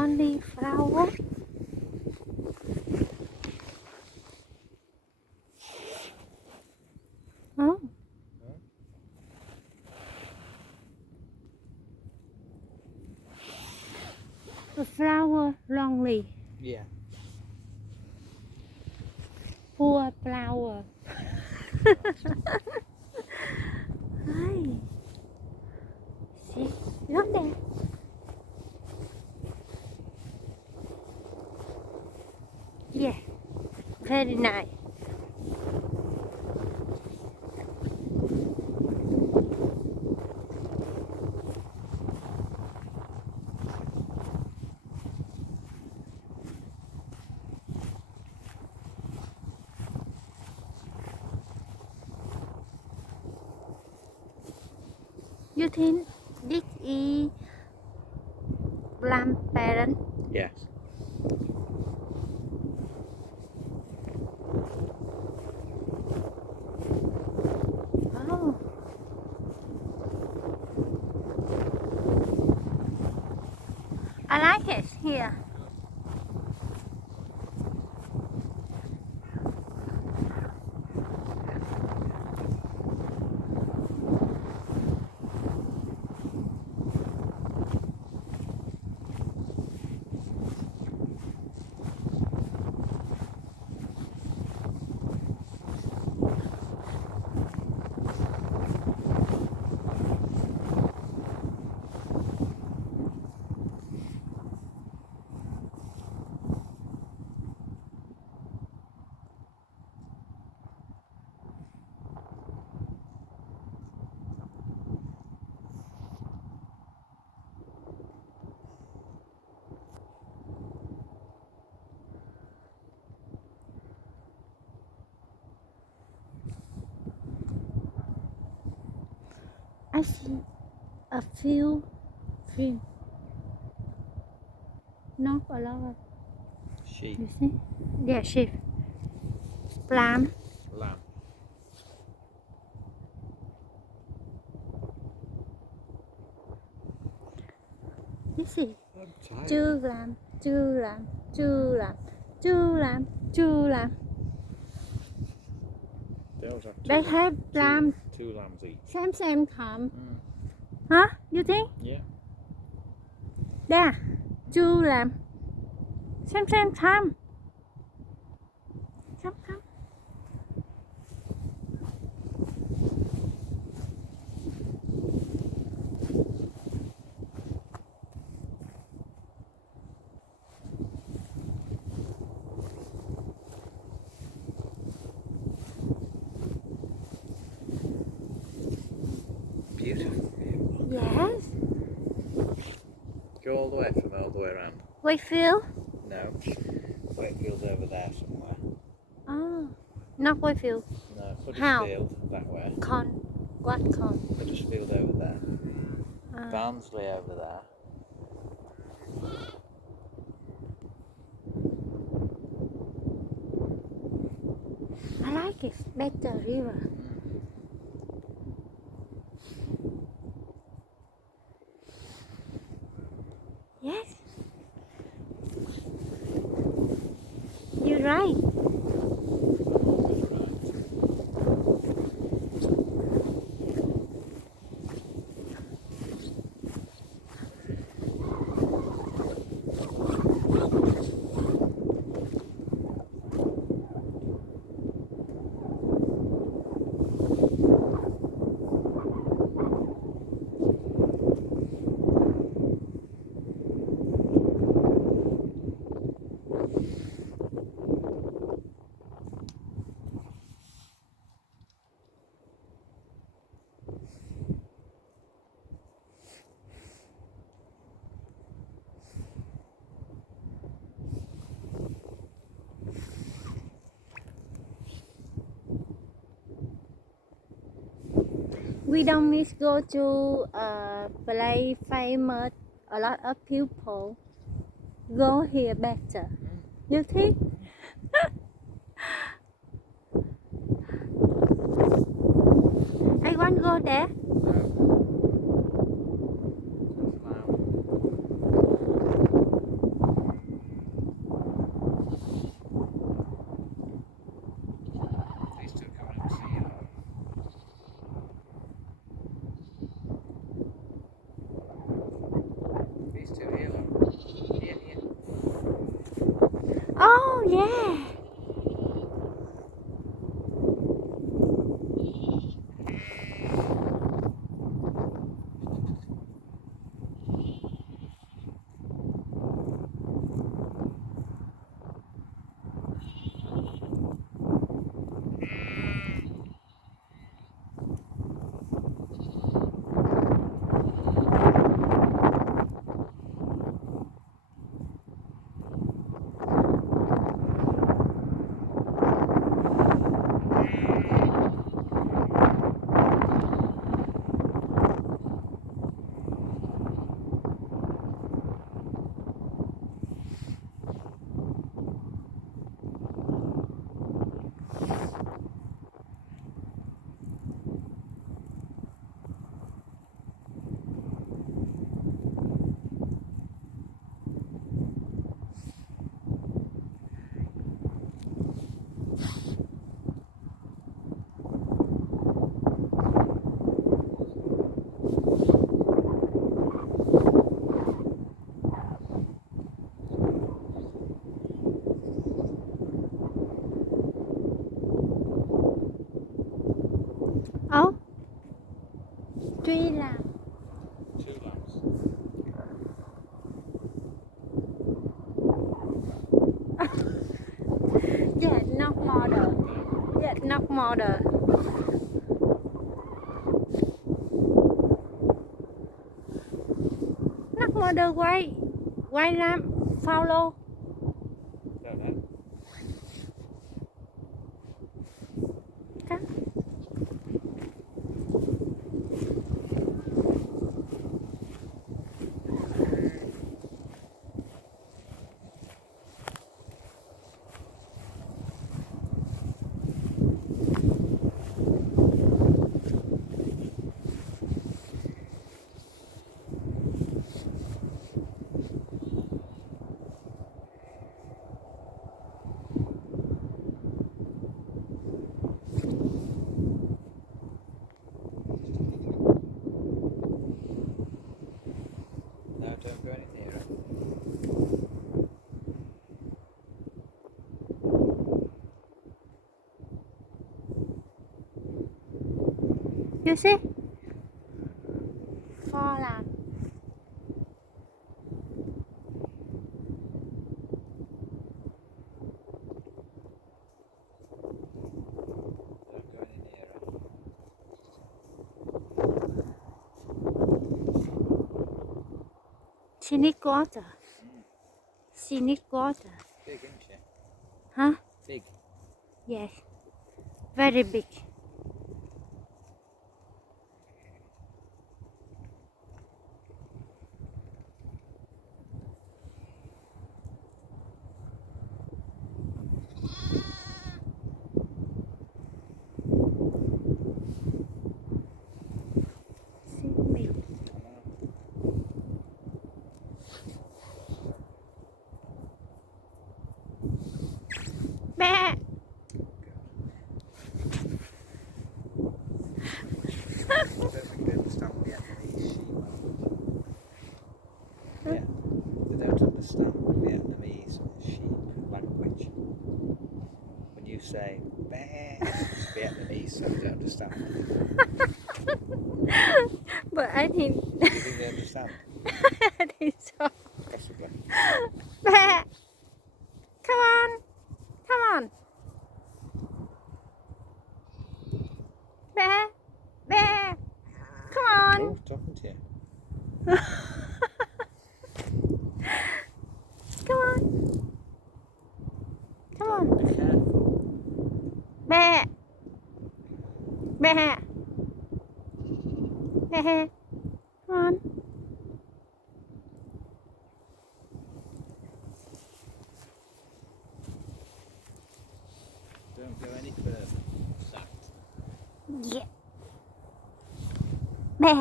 only flower. Oh. The flower lonely. Yeah. Poor flower. Hi. See, look there. Yeah, very nice. You think this is grandparent? Yes. Oh. I like it here. I see a few film. Not a lot. Sheep. You see? Yeah, sheep. Lamb. Lamb. This is I'm tired. two lamb, two lamb, two lamb, two lamb, two lamb. Those are They have lamb two lambs each. same time. Huh? You think? Yeah. There, two lamb. Same time. Come. Beautiful. Yes. Go all the way from all the way around. Wakefield? No. Wakefield's over there somewhere. Oh, not Wakefield. No, How? Huddersfield that way. Con. What con? Huddersfield over there. Ah. Barnsley over there. I like it. Better river. Yes. You're right. We don't need to go to play famous. A lot of people go here better. You think? I want to go there. Yeah. Oh, tree lamb. 2 lambs. Yeah, not model. Yeah, not model. Not model white lamb follow. Don't know. Come. No, don't go any nearer. You see? 4 lamb. Don't go any nearer. She need water. She need water. Big, isn't she? Huh? Big. Yes. Very big. See me. Mẹ. I don't think they understand Vietnamese sheep language. Yeah, they don't understand Vietnamese sheep language. When you say "Bah," it's Vietnamese, so they don't understand. But I think Do you think they understand? I think so. Possibly. Mẹ. Come on. Come on. Mẹ. Mẹ. Come on. Oh, talking to you. Come on. Come on. Be careful. Mẹ. Mẹ. Mẹ. Come on. Don't go any further. Sat. Yeah. Mẹ.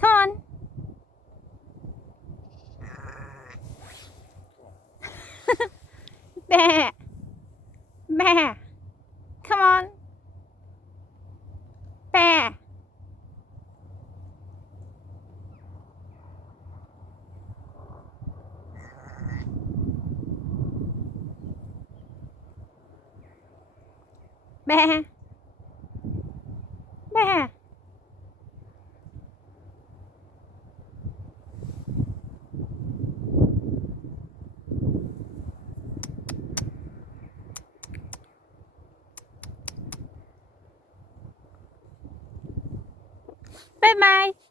Come on. Mẹ. Mẹ. Come on. Mẹ. Ba. Ba. Bye bye.